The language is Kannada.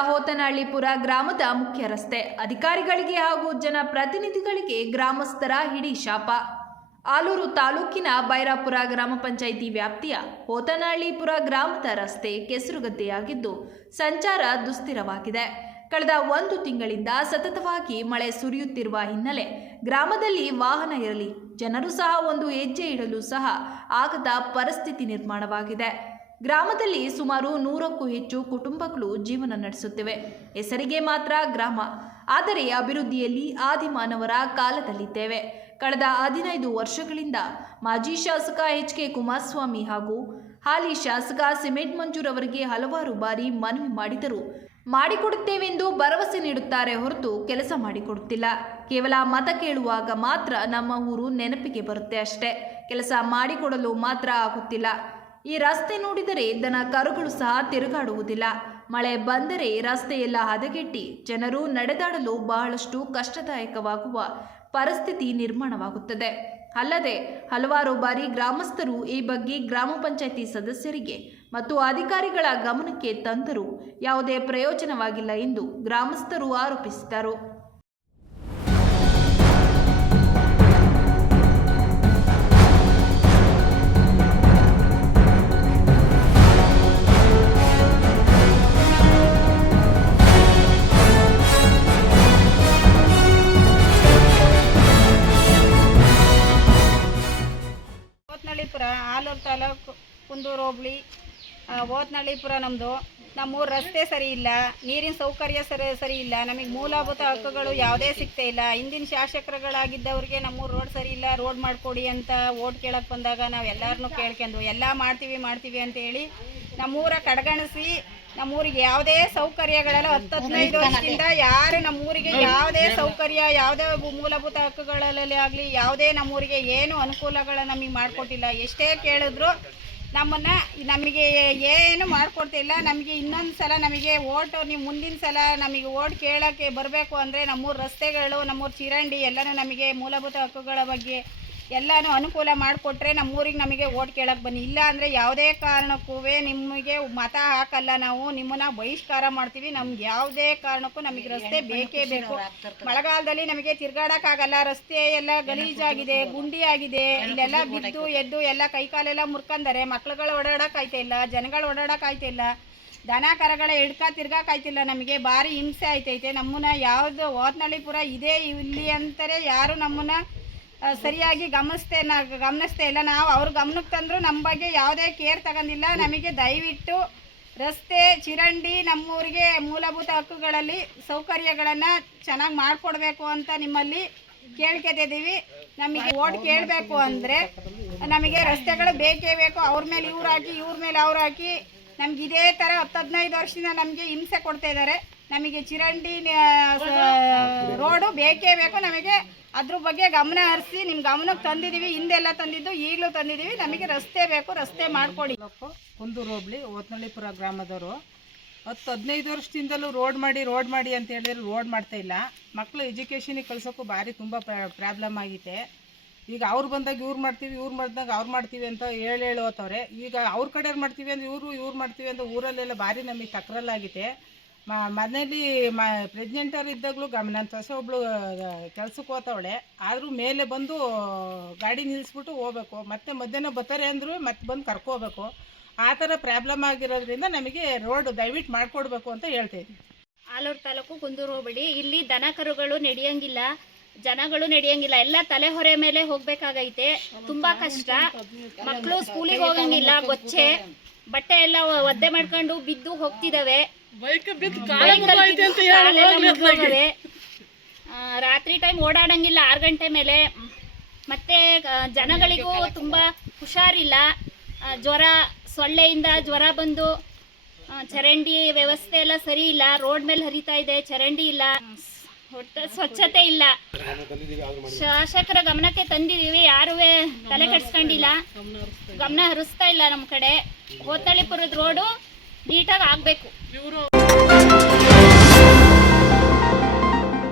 ಹೋತನಹಳ್ಳಿಪುರ ಗ್ರಾಮದ ಮುಖ್ಯ ರಸ್ತೆ. ಅಧಿಕಾರಿಗಳಿಗೆ ಹಾಗೂ ಜನಪ್ರತಿನಿಧಿಗಳಿಗೆ ಗ್ರಾಮಸ್ಥರ ಹಿಡಿ ಶಾಪ. ಆಲೂರು ತಾಲೂಕಿನ ಬೈರಾಪುರ ಗ್ರಾಮ ಪಂಚಾಯಿತಿ ವ್ಯಾಪ್ತಿಯ ಹೋತನಹಳ್ಳಿಪುರ ಗ್ರಾಮದ ರಸ್ತೆ ಕೆಸರುಗದ್ದೆಯಾಗಿದ್ದು, ಸಂಚಾರ ದುಸ್ಥಿರವಾಗಿದೆ. ಕಳೆದ ಒಂದು ತಿಂಗಳಿಂದ ಸತತವಾಗಿ ಮಳೆ ಸುರಿಯುತ್ತಿರುವ ಹಿನ್ನೆಲೆ ಗ್ರಾಮದಲ್ಲಿ ವಾಹನ ಇರಲಿ, ಜನರು ಸಹ ಒಂದು ಹೆಜ್ಜೆ ಇಡಲು ಸಹ ಆಗದ ಪರಿಸ್ಥಿತಿ ನಿರ್ಮಾಣವಾಗಿದೆ. ಗ್ರಾಮದಲ್ಲಿ ಸುಮಾರು ನೂರಕ್ಕೂ ಹೆಚ್ಚು ಕುಟುಂಬಗಳು ಜೀವನ ನಡೆಸುತ್ತಿವೆ. ಹೆಸರಿಗೆ ಮಾತ್ರ ಗ್ರಾಮ. ಆದರೆ ಅಭಿವೃದ್ಧಿಯಲ್ಲಿ ಆದಿಮಾನವರ ಕಾಲದಲ್ಲಿದ್ದೇವೆ. ಕಳೆದ ಹದಿನೈದು ವರ್ಷಗಳಿಂದ ಮಾಜಿ ಶಾಸಕ ಎಚ್ ಕೆ ಕುಮಾರಸ್ವಾಮಿ ಹಾಗೂ ಹಾಲಿ ಶಾಸಕ ಸಿಮೆಂಟ್ ಮಂಜೂರ್ ಅವರಿಗೆ ಹಲವಾರು ಬಾರಿ ಮನವಿ ಮಾಡಿದರು ಮಾಡಿಕೊಡುತ್ತೇವೆಂದು ಭರವಸೆ ನೀಡುತ್ತಾರೆ ಹೊರತು ಕೆಲಸ ಮಾಡಿಕೊಡುತ್ತಿಲ್ಲ. ಕೇವಲ ಮತ ಕೇಳುವಾಗ ಮಾತ್ರ ನಮ್ಮ ಊರು ನೆನಪಿಗೆ ಬರುತ್ತೆ ಅಷ್ಟೇ. ಕೆಲಸ ಮಾಡಿಕೊಡಲು ಮಾತ್ರ ಆಗುತ್ತಿಲ್ಲ. ಈ ರಸ್ತೆ ನೋಡಿದರೆ ದನ ಕರುಗಳು ಸಹ ತಿರುಗಾಡುವುದಿಲ್ಲ. ಮಳೆ ಬಂದರೆ ರಸ್ತೆಯೆಲ್ಲ ಹದಗೆಟ್ಟಿ ಜನರು ನಡೆದಾಡಲು ಬಹಳಷ್ಟು ಕಷ್ಟದಾಯಕವಾಗುವ ಪರಿಸ್ಥಿತಿ ನಿರ್ಮಾಣವಾಗುತ್ತದೆ. ಅಲ್ಲದೆ ಹಲವಾರು ಬಾರಿ ಗ್ರಾಮಸ್ಥರು ಈ ಬಗ್ಗೆ ಗ್ರಾಮ ಪಂಚಾಯಿತಿ ಸದಸ್ಯರಿಗೆ ಮತ್ತು ಅಧಿಕಾರಿಗಳ ಗಮನಕ್ಕೆ ತಂದರೂ ಯಾವುದೇ ಪ್ರಯೋಜನವಾಗಿಲ್ಲ ಎಂದು ಗ್ರಾಮಸ್ಥರು ಆರೋಪಿಸಿದರು. ಓತ್ನಳ್ಳಿಪುರ ಆಲೂರು ತಾಲೂಕು ಕುಂದೂರು, ಹೋಬ್ಳಿ ಓತ್ನಳ್ಳಿಪುರ ನಮ್ಮದು ನಮ್ಮೂರು ರಸ್ತೆ ಸರಿ ಇಲ್ಲ, ನೀರಿನ ಸೌಕರ್ಯ ಸರಿ ಸರಿ ಇಲ್ಲ, ನಮಗೆ ಮೂಲಭೂತ ಹಕ್ಕುಗಳು ಯಾವುದೇ ಸಿಗ್ತಾ ಇಲ್ಲ. ಹಿಂದಿನ ಶಾಸಕರುಗಳಾಗಿದ್ದವ್ರಿಗೆ ನಮ್ಮೂರು ರೋಡ್ ಸರಿ ಇಲ್ಲ, ರೋಡ್ ಮಾಡಿಕೊಡಿ ಅಂತ ಓಟ್ ಕೇಳಕ್ಕೆ ಬಂದಾಗ ನಾವು ಎಲ್ಲರನ್ನೂ ಕೇಳ್ಕೊಂಡು, ಎಲ್ಲ ಮಾಡ್ತೀವಿ ಮಾಡ್ತೀವಿ ಅಂತ ಹೇಳಿ ನಮ್ಮೂರ ಕಡೆಗಣಿಸಿ ನಮ್ಮೂರಿಗೆ ಯಾವುದೇ ಸೌಕರ್ಯಗಳೆಲ್ಲ. ಹತ್ತು ಹದಿನೈದು ವರ್ಷದಿಂದ ಯಾರು ನಮ್ಮೂರಿಗೆ ಯಾವುದೇ ಸೌಕರ್ಯ ಯಾವುದೇ ಮೂಲಭೂತ ಹಕ್ಕುಗಳಲ್ಲಿ ಆಗಲಿ ಯಾವುದೇ ನಮ್ಮೂರಿಗೆ ಏನು ಅನುಕೂಲಗಳ ನಮಗೆ ಮಾಡಿಕೊಟ್ಟಿಲ್ಲ. ಎಷ್ಟೇ ಕೇಳಿದ್ರು ನಮ್ಮನ್ನ ನಮಗೆ ಏನು ಮಾಡಿಕೊಡ್ತಿಲ್ಲ. ನಮಗೆ ಇನ್ನೊಂದು ಸಲ ನಮಗೆ ಓಟು ನೀವು ಮುಂದಿನ ಸಲ ನಮಗೆ ಓಟ್ ಕೇಳೋಕ್ಕೆ ಬರಬೇಕು ಅಂದರೆ ನಮ್ಮೂರು ರಸ್ತೆಗಳು ನಮ್ಮೂರು ಚಿರಂಡಿ ಎಲ್ಲನೂ ನಮಗೆ ಮೂಲಭೂತ ಹಕ್ಕುಗಳ ಬಗ್ಗೆ ಎಲ್ಲನೂ ಅನುಕೂಲ ಮಾಡಿಕೊಟ್ರೆ ನಮ್ಮೂರಿಗೆ ನಮಗೆ ಓಟ್ ಕೇಳಕ್ಕೆ ಬನ್ನಿ. ಇಲ್ಲ ಅಂದರೆ ಯಾವುದೇ ಕಾರಣಕ್ಕೂ ನಿಮಗೆ ಮತ ಹಾಕಲ್ಲ ನಾವು ನಿಮ್ಮನ್ನ ಬಹಿಷ್ಕಾರ ಮಾಡ್ತೀವಿ. ನಮ್ಗೆ ಯಾವುದೇ ಕಾರಣಕ್ಕೂ ನಮಗೆ ರಸ್ತೆ ಬೇಕೇ ಬೇಕು. ಮಳೆಗಾಲದಲ್ಲಿ ನಮಗೆ ತಿರ್ಗಾಡೋಕ್ಕಾಗಲ್ಲ. ರಸ್ತೆ ಎಲ್ಲ ಗಲೀಜಾಗಿದೆ ಗುಂಡಿ ಆಗಿದೆ ಇಲ್ಲೆಲ್ಲ ಬಿದ್ದು ಎದ್ದು ಎಲ್ಲ ಕೈಕಾಲೆಲ್ಲ ಮುರ್ಕಂದರೆ ಮಕ್ಳುಗಳು ಓಡಾಡಕ್ ಆಯ್ತಾ ಇಲ್ಲ? ಜನಗಳು ಓಡಾಡಕ್ ಆಯ್ತಾ ಇಲ್ಲ? ದನ ಕರಗಳ ಹಿಡ್ಕ ತಿರ್ಗಾಕ್ ಆಯ್ತಿಲ್ಲ ನಮಗೆ? ಭಾರಿ ಹಿಂಸೆ ಆಯ್ತೈತೆ. ನಮ್ಮನ್ನ ಯಾವುದು ಓತ್ನಳ್ಳಿಪುರ ಇದೆ ಇಲ್ಲಿ ಅಂತಾರೆ. ಯಾರು ನಮ್ಮನ್ನ ಸರಿಯಾಗಿ ಗಮನಿಸ್ತೇ ನಾ, ಗಮನಿಸ್ತಾ ಇಲ್ಲ. ನಾವು ಅವ್ರ ಗಮನಕ್ಕೆ ತಂದ್ರು ನಮ್ಮ ಬಗ್ಗೆ ಯಾವುದೇ ಕೇರ್ ತಗೊಂಡಿಲ್ಲ. ನಮಗೆ ದಯವಿಟ್ಟು ರಸ್ತೆ, ಚಿರಂಡಿ, ನಮ್ಮೂರಿಗೆ ಮೂಲಭೂತ ಹಕ್ಕುಗಳಲ್ಲಿ ಸೌಕರ್ಯಗಳನ್ನು ಚೆನ್ನಾಗಿ ಮಾಡಿಕೊಡ್ಬೇಕು ಅಂತ ನಿಮ್ಮಲ್ಲಿ ಕೇಳ್ಕೊತಿದ್ದೀವಿ ನಮಗೆ ಓಟ್ ಕೇಳಬೇಕು ಅಂದರೆ ನಮಗೆ ರಸ್ತೆಗಳು ಬೇಕೇ ಬೇಕು. ಅವ್ರ ಮೇಲೆ ಇವ್ರು ಹಾಕಿ, ಇವ್ರ ಮೇಲೆ ಅವ್ರು ಹಾಕಿ. ನಮ್ಗೆ ಇದೇ ಥರ ಹತ್ತು ಹದಿನೈದು ವರ್ಷದಿಂದ ನಮಗೆ ಹಿಂಸೆ ಕೊಡ್ತಾ ಇದ್ದಾರೆ. ನಮಗೆ ಚಿರಂಡಿ ರೋಡು ಬೇಕೇ ಬೇಕು ನಮಗೆ. ಅದ್ರ ಬಗ್ಗೆ ಗಮನ ಹರಿಸಿ ನಿಮ್ಮ ಗಮನಕ್ಕೆ ತಂದಿದ್ದೀವಿ ಹಿಂದೆಲ್ಲ ತಂದಿದ್ದು, ಈಗಲೂ ತಂದಿದ್ದೀವಿ ನಮಗೆ ರಸ್ತೆ ಬೇಕು, ರಸ್ತೆ ಮಾಡ್ಕೊಡಿ. ಕುಂದೂರು ಹೋಬಳಿ ಓತ್ನಳ್ಳಿಪುರ ಗ್ರಾಮದವರು. ಹತ್ತು ಹದಿನೈದು ವರ್ಷದಿಂದಲೂ ರೋಡ್ ಮಾಡಿ ರೋಡ್ ಮಾಡಿ ಅಂತ ಹೇಳಿದ್ರೆ ರೋಡ್ ಮಾಡ್ತಾ ಇಲ್ಲ. ಮಕ್ಕಳು ಎಜುಕೇಷನಿಗೆ ಕಳ್ಸೋಕ್ಕೂ ಭಾರಿ ತುಂಬ ಪ್ರಾಬ್ಲಮ್ ಆಗಿದೆ. ಈಗ ಅವ್ರು ಬಂದಾಗ ಇವ್ರು ಮಾಡ್ತೀವಿ, ಇವ್ರು ಮಾಡಿದಾಗ ಅವ್ರು ಮಾಡ್ತೀವಿ ಅಂತ ಹೇಳಿ ಹೇಳೋತವ್ರೆ. ಈಗ ಅವ್ರ ಕಡೆಯವ್ರು ಮಾಡ್ತೀವಿ ಅಂದ್ರೆ ಇವರು ಇವ್ರು ಮಾಡ್ತೀವಿ ಅಂತ ಊರಲ್ಲೆಲ್ಲ ಭಾರಿ ನಮಗೆ ತಕರಲ್ಲಾಗಿದೆ. ಮ ಮನೇಲಿ ಮ ಪ್ರೆಗ್ನೆಂಟರ್ ಇದ್ದಾಗಲೂ ಗಮ್ ನನ್ನ ಸೊಸೆ ಒಬ್ಳು ಕೆಲ್ಸಕ್ಕೆ ಹೋತವಳೆ ಆದರೂ ಮೇಲೆ ಬಂದು ಗಾಡಿ ನಿಲ್ಲಿಸ್ಬಿಟ್ಟು ಹೋಗ್ಬೇಕು. ಮತ್ತೆ ಮಧ್ಯಾಹ್ನ ಬರ್ತಾರೆ ಅಂದರೂ ಮತ್ತೆ ಬಂದು ಕರ್ಕೋಬೇಕು ಆ ಥರ ಪ್ರಾಬ್ಲಮ್ ಆಗಿರೋದ್ರಿಂದ ನಮಗೆ ರೋಡ್ ದಯವಿಟ್ಟು ಮಾಡಿಕೊಡ್ಬೇಕು ಅಂತ ಹೇಳ್ತಾ ಇದ್ದೀನಿ. ಆಲೂರು ತಾಲೂಕು ಕುಂದೂರು ಹೋಬಳಿ ಇಲ್ಲಿ ದನ ಕರುಗಳು ನಡೆಯಂಗಿಲ್ಲ. ಜನಗಳು ನಡೆಯಂಗಿಲ್ಲ. ಎಲ್ಲ ತಲೆ ಹೊರೆ ಮೇಲೆ ಹೋಗ್ಬೇಕಾಗೈತೆ. ತುಂಬಾ ಕಷ್ಟ. ಮಕ್ಕಳು ಸ್ಕೂಲಿಗೆ ಹೋಗಂಗಿಲ್ಲ ಗೊಚ್ಚೆ ಬಟ್ಟೆ ಎಲ್ಲ ಒದ್ದೆ ಮಾಡ್ಕೊಂಡು ಬಿದ್ದು ಹೋಗ್ತಿದಾವೆ. ಆ, ರಾತ್ರಿ ಟೈಮ್ ಓಡಾಡಂಗಿಲ್ಲ ಆರು ಗಂಟೆ ಮೇಲೆ. ಮತ್ತೆ ಆ, ಜನಗಳಿಗೂ ತುಂಬಾ ಹುಷಾರಿಲ್ಲ. ಆ, ಜ್ವರ ಸೊಳ್ಳೆಯಿಂದ ಜ್ವರ ಬಂದು ಆ, ಚರಂಡಿ ವ್ಯವಸ್ಥೆ ಎಲ್ಲ ಸರಿ ಇಲ್ಲ. ರೋಡ್ ಮೇಲೆ ಹರಿತಾ ಇದೆ ಚರಂಡಿ ಇಲ್ಲ. ಒಟ್ಟು ಸ್ವಚ್ಛತೆ ಇಲ್ಲ. ಶಾಸಕರ ಗಮನಕ್ಕೆ ತಂದಿದೀವಿ ಯಾರೂ ತಲೆ ಕೆಡ್ಸ್ಕೊಂಡಿಲ್ಲ. ಗಮನ ಹರಿಸ್ತಾ ಇಲ್ಲ ನಮ್ಮ ಕಡೆ. ಹೋತಳಿಪುರದ ರೋಡು ನೀಟಾಗಿ ಆಗ್ಬೇಕು.